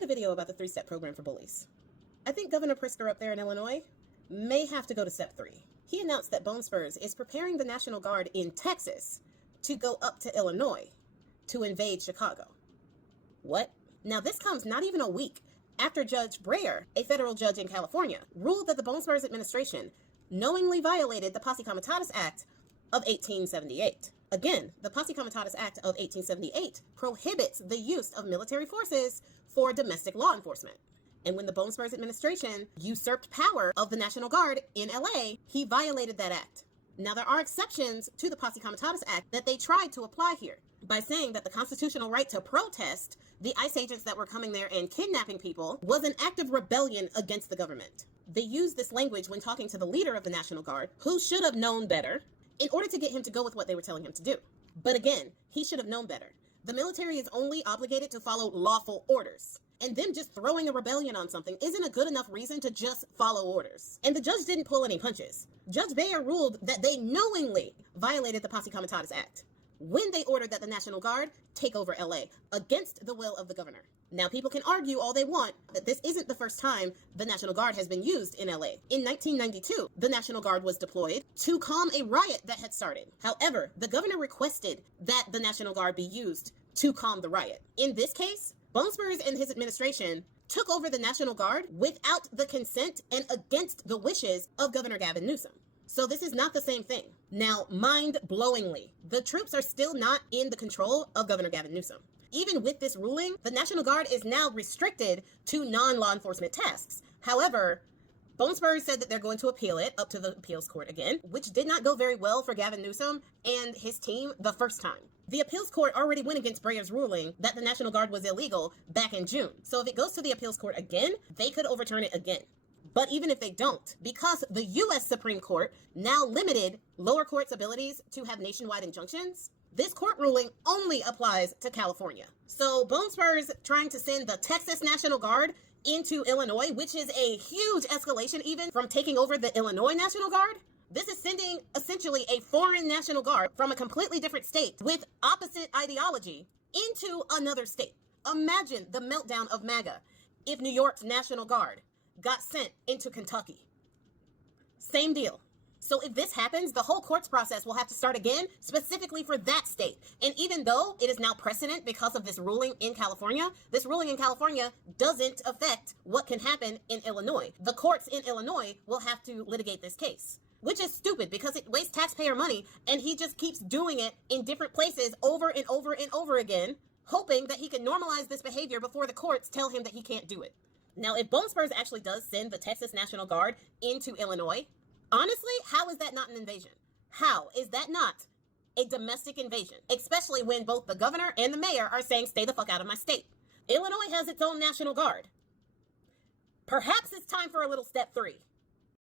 did a video about the 3-step program for bullies. I think Governor Pritzker up there in Illinois may have to go to step 3. He announced that Spurs is preparing the National Guard in Texas to go up to Illinois to invade Chicago. What? Now this comes not even a week after Judge Breyer, a federal judge in California, ruled that the Spurs administration knowingly violated the Posse Comitatus Act of 1878. Again, the Posse Comitatus Act of 1878 prohibits the use of military forces for domestic law enforcement. And when the Spurs administration usurped power of the National Guard in LA, he violated that act. Now, there are exceptions to the Posse Comitatus Act that they tried to apply here by saying that the constitutional right to protest the ICE agents that were coming there and kidnapping people was an act of rebellion against the government. They used this language when talking to the leader of the National Guard, who should have known better, in order to get him to go with what they were telling him to do. But again, he should have known better. The military is only obligated to follow lawful orders. And them just throwing a rebellion on something isn't a good enough reason to just follow orders. And the judge didn't pull any punches. Judge Breyer ruled that they knowingly violated the Posse Comitatus Act when they ordered that the National Guard take over LA against the will of the governor. Now, people can argue all they want that this isn't the first time the National Guard has been used in LA. In 1992, the National Guard was deployed to calm a riot that had started. However, the governor requested that the National Guard be used to calm the riot. In this case, Spurs and his administration took over the National Guard without the consent and against the wishes of Governor Gavin Newsom. So this is not the same thing. Now, mind-blowingly, the troops are still not in the control of Governor Gavin Newsom. Even with this ruling, the National Guard is now restricted to non-law enforcement tasks. However, Spurs said that they're going to appeal it up to the appeals court again, which did not go very well for Gavin Newsom and his team the first time. The appeals court already went against Breyer's ruling that the National Guard was illegal back in June. So if it goes to the appeals court again, they could overturn it again. But even if they don't, because the U.S. Supreme Court now limited lower courts' abilities to have nationwide injunctions, this court ruling only applies to California. So Spurs trying to send the Texas National Guard into Illinois, which is a huge escalation even from taking over the Illinois National Guard. This is sending essentially a foreign National Guard from a completely different state with opposite ideology into another state. Imagine the meltdown of MAGA if New York's National Guard got sent into Kentucky. Same deal. So if this happens, the whole courts process will have to start again, specifically for that state. And even though it is now precedent because of this ruling in California, this ruling in California doesn't affect what can happen in Illinois. The courts in Illinois will have to litigate this case, which is stupid because it wastes taxpayer money, and he just keeps doing it in different places over and over and over again, hoping that he can normalize this behavior before the courts tell him that he can't do it. Now, if Spurs actually does send the Texas National Guard into Illinois, honestly, how is that not an invasion? How is that not a domestic invasion? Especially when both the governor and the mayor are saying, stay the fuck out of my state. Illinois has its own National Guard. Perhaps it's time for a little step 3.